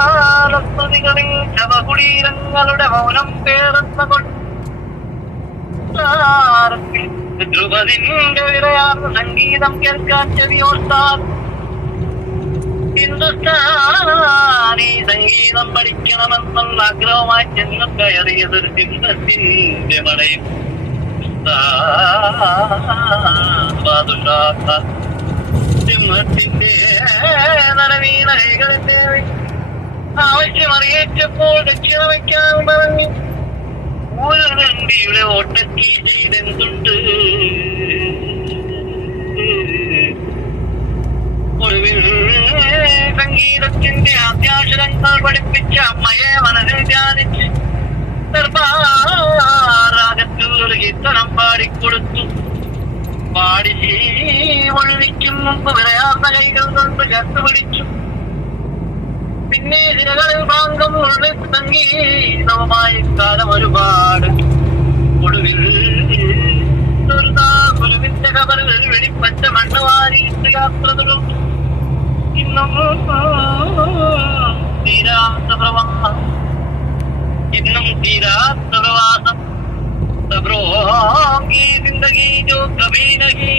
ഗതകാലസ്തുതികളിൽ ശവകുടീരങ്ങളുടെ മൗനം പേറുന്ന കൊട്ടാരത്തിൽ ധ്രുപതിന്റെ വിലയാർന്ന സംഗീതം കേൾക്കാൻ ചെവിയോർത്താൽ ഹിന്ദുസ്ഥാനി സംഗീതം പഠിക്കണമെന്നുള്ള ആഗ്രഹമായി ചെന്നു കയറിയതൊരു സിംഹത്തിന്റെ മടയും സിംഹത്തിന്റെ നരവീണ കൈകളിന്റെ ആവശ്യമറിയിച്ചപ്പോൾ ദക്ഷിണ വയ്ക്കാൻ പറഞ്ഞു. ഒരു വണ്ടിയുടെ ഓട്ടക്കീശയിലെന്തുണ്ട്? ഒടുവിൽ സംഗീതത്തിന്റെ ആദ്യാക്ഷരങ്ങൾ പഠിപ്പിച്ച അമ്മയെ മനസ്സിൽ ധ്യാനിച്ച് ദർബാറാകത്തൂർ കീർത്തനം പാടിക്കൊടുത്തു. പാടി ഒഴിവിക്കും മുമ്പ് വിളയാർന്ന കൈകൾ കൊണ്ട് കത്തുപിടിച്ചു. പിന്നെ തിരകളിൽ ഭാഗം ഉള്ളിൽ സംഗീതവുമായി കാലം ഒരുപാട്. ഒടുവിൽ ഗുരുവിന്റെ കബറിൽ വെളിപ്പറ്റ മണ്ണുവാരിയിട്ട് യാത്ര തുടർന്നു. ഇന്നും തീരാത്ത പ്രവാസം, ഇന്നും തീരാത്ത പ്രവാസം. ജിന്ദഗി ജോ കഭി നഹീ